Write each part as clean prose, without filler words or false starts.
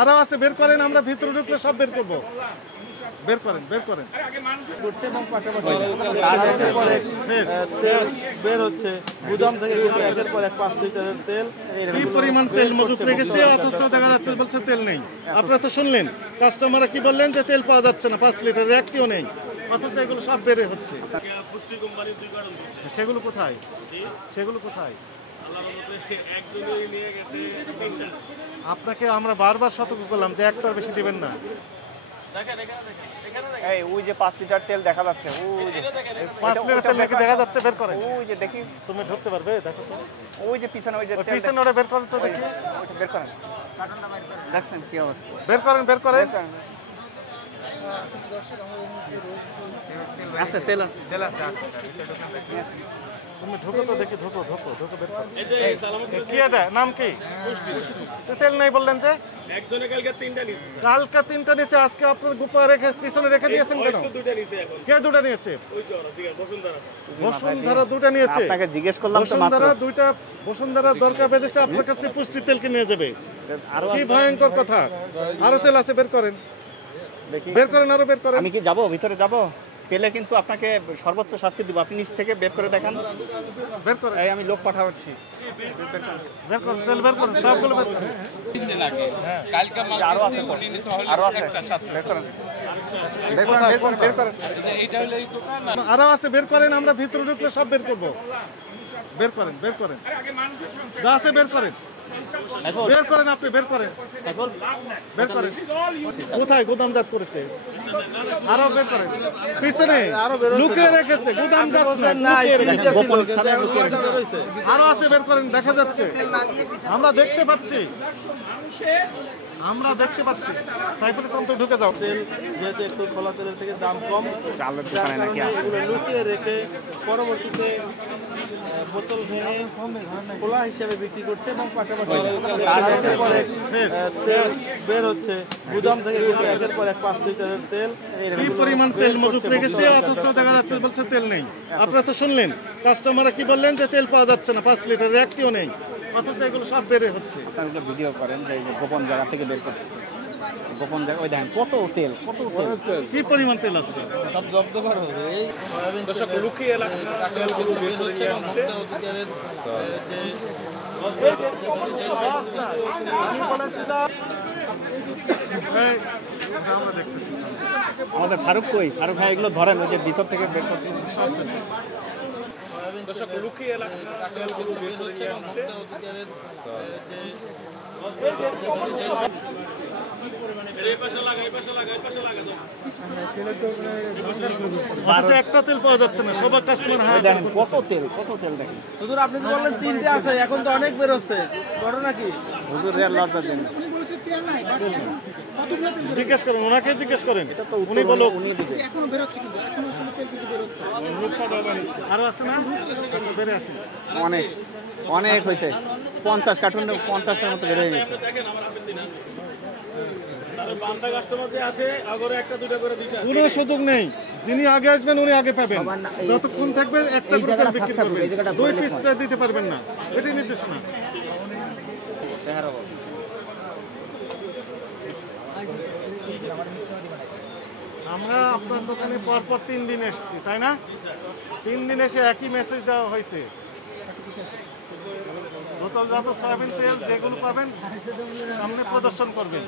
আরো আছে, বের করেন, আমরা ভিতরে ঢুকলে সব বের করব। বের করেন, বের করেন। করছে এবং পাশাপাশি একের পর এক তেল বের হচ্ছে গুদাম থেকে, কিন্তু একের পর এক 5 লিটারের তেল কি পরিমাণ তেল মজুত রেখেছে, অথচ দেখা যাচ্ছে বলছে তেল নেই। আপনারা তো শুনলেন কাস্টমাররা কি বললেন যে তেল পাওয়া যাচ্ছে না, 5 লিটারের একটিও নেই, অথচ এগুলো সব বের হচ্ছে। সেগুলো কোথায়, সেগুলো কোথায়? আপনাকে আমরা বারবার সতর্ক করলাম যে একটার বেশি দিবেন না। ওই যে 5 লিটার তেল দেখা যাচ্ছে, ওই যে 5 লিটার তেল নাকি দেখা যাচ্ছে, বের করেন। ওই যে দেখি, তুমি ঢুকতে পারবে? দেখো তো ওই যে পিছনে, ওই যে পিছনে ওটা বের করেন তো দেখি। ওইটা বের করেন, কার্টনটা বাইরে করেন, দেখছেন কি অবস্থা। বের করেন, বের করেন। আছে তেল, আছে তেল, আছে আছে। তুমি ঢুকো তো দেখি, ঢুকো ঢুকো ঢুকো, বের করো। কি এটা নাম কি? তেল নাই বললেন যে? একজনে কালকে 3টা নিছে। কালকে 3টা নিচে, আজকে আপনার গোপা রেখে পিছনে রেখে দিয়েছেন কেন? ওই তো 2টা নিছে এখন। কে 2টা নিয়েছে? ওই তো ঠিক আছে, বসুন্ধরা। বসুন্ধরা 2টা নিয়েছে। আপনাকে জিজ্ঞেস করলাম তো মাত্র। বসুন্ধরা 2টা, বসুন্ধরা দরকার বেঁধেছে আপনার কাছে পুষ্টি তেল কিনে নিয়ে যাবে। কি ভয়ঙ্কর কথা। আরো তেল আছে, বের করেন, দেখি বের করেন, আরো বের করেন। আমি কি যাব ভিতরে, যাব? পেলে কিন্তু আপনাকে সর্বোচ্চ শাস্তি দিব। আপনি নিচ থেকে বের করে দেখান। বের করেন। এই আমি লোক পাঠাচ্ছি। বের করেন, তেল বের করেন, সবগুলো বের করেন। কালকে মাল আরো আছে, আরো আছে, বের করেন, বের করেন, বের করেন, বের করেন। এইটা হলো এই দোকান না। আরো আছে, বের করেন, আমরা ভিতরে ঢুকলে সব বের করব। বের করেন, বের করেন, যা আছে বের করেন, বের করেন, আপনি বের করেন, বের করেন। কোথায় গুদামজাত করেছে? আরো বের করেন, পিছনে লুকিয়ে রেখেছে, গুদামজাত না, গোপন স্থানে লুকিয়ে রেখেছে। আরো আছে, বের করেন, দেখা যাচ্ছে, আমরা দেখতে পাচ্ছি, আমরা দেখতে পাচ্ছি। সাইফুল ইসলাম তো ঢুকে যাও। তেল যেহেতু একটু খোলা তেলের থেকে দাম কম, চালের দোকানে নাকি আছে, এগুলো লুকিয়ে রেখে পরবর্তীতে বোতল ভেঙে খোলা হিসেবে বিক্রি করছে এবং পাশাপাশি একের পর এক তেল বের হচ্ছে গুদাম থেকে, কিন্তু একের পর এক 5 লিটারের তেল কি পরিমাণ তেল মজুত রেখেছে, অথচ দেখা যাচ্ছে বলছে তেল নেই। আপনারা তো শুনলেন কাস্টমাররা কি বললেন যে তেল পাওয়া যাচ্ছে না, 5 লিটারের একটিও নেই, অথচ এগুলো সব বের হচ্ছে। আপনারা ভিডিও করেন যে এই যে গোপন জায়গা থেকে বের করতেছে, গোপন জায়গা, ওই দেখেন কত তেল, কত তেল, কি পরিমাণ তেল আছে। সব জব্দ করা হবে। এই দর্শক লুকিয়ে তেলগুলো বের করে নিয়ে আসছে। আমরা দেখতেছি আমাদের ফারুক কই, ফারুক ভাই এগুলো ধরেন, ওই যে ভিতর থেকে বের করছে। দর্শক লুকিয়ে তেলগুলো বের করে নিয়ে আসছে। এই পাশে লাগা, এই পাশে লাগা, এই পাশে লাগা দাও। অথচ একটা তেল পাওয়া যাচ্ছে না, সবার কাস্টমার হাই দেখেন কত তেল, কত তেল দেখেন। হুজুর আপনি তো বললেন 3টে আছে, এখন তো অনেক বের হচ্ছে, ঘটনা কি? হুজুর রেল লজ্জা দেন, জিজ্ঞেস করেন, ওনাকে জিজ্ঞেস করেন, এটা তো উনি বলো। উনি দিবে। আরো আছে না? আচ্ছা, বেড়ে আসুন। অনেক অনেক হয়েছে, 50 কার্টুন, 50টার মতো বের হয়ে গেছে। দেখেন আমার হাতে দিন। তাহলে বান্দা কাস্টমার যে আছে আগরে একটা দুটো করে দিতে আছে। কোনো সুযোগ নেই, যিনি আগে আসবেন উনি আগে পাবেন, যতক্ষণ থাকবে একটা করে তেল বিক্রি করবেন, 2 পিস দিতে পারবেন না, এটাই নির্দেশনা। আমরা আপনার দোকানে পরপর 3 দিন এসেছি, তাই না? 3 দিন এসে একই মেসেজ দেওয়া হয়েছে, বোতলজাত সয়াবিন তেল যেগুলো পাবেন সামনে প্রদর্শন করবেন,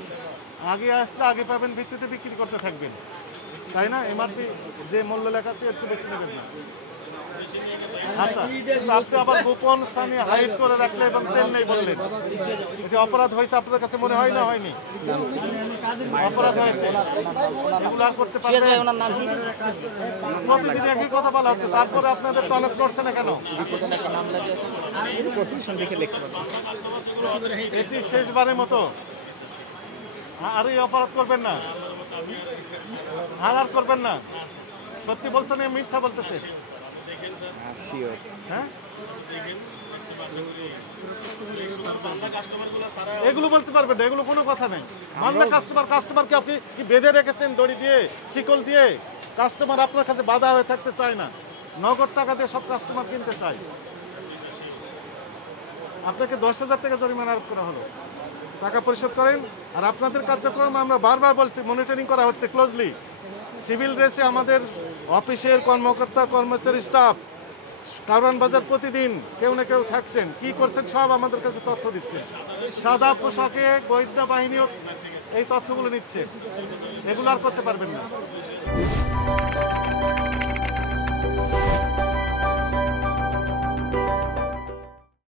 আগে আসলে আগে পাবেন ভিত্তিতে বিক্রি করতে থাকবেন, তাই না? এমআরপি যে মূল্য লেখা আছে এর চেয়ে বেশি নেবেন না। আচ্ছা, আপনি আবার গোপন স্থানে হাইড করে রাখলে এবং তেল নেই বললেন, এটা অপরাধ হয়েছে আপনার কাছে মনে হয় না? হয়নি? অপরাধ হয়েছে, এগুলো আর করতে পারবেন? প্রতিদিন একই কথা বলা হচ্ছে, তারপরে আপনাদের টনক করছে না কেন? এটি শেষবারের মতো, আর এই অপরাধ করবেন না, আর করবেন না। সত্যি বলছেন, মিথ্যা বলতেছে? হ্যাঁ, এগুলো বলতে পারবেন না, এগুলো কোনো কথা নেই। বান্দা কাস্টমারকে আপনি কি বেঁধে রেখেছেন দড়ি দিয়ে, শিকল দিয়ে? কাস্টমার আপনার কাছে বাধা হয়ে থাকতে চায় না, নগদ টাকা দিয়ে সব কাস্টমার কিনতে চায়। আপনাকে 10,000 টাকা জরিমানা আরোপ করা হলো। টাকা পরিশোধ করেন। আর আপনাদের কার্যক্রম আমরা বারবার বলছি, মনিটরিং করা হচ্ছে ক্লোজলি। সিভিল ড্রেসে আমাদের অফিসের কর্মকর্তা কর্মচারী স্টাফ কারওয়ান বাজার প্রতিদিন কেউ না কেউ থাকছেন, কি করছেন সব আমাদের কাছে তথ্য দিচ্ছেন। সাদা পোশাকে গোয়েন্দা বাহিনীও এই তথ্যগুলো নিচ্ছে, এগুলো আর করতে পারবেন না।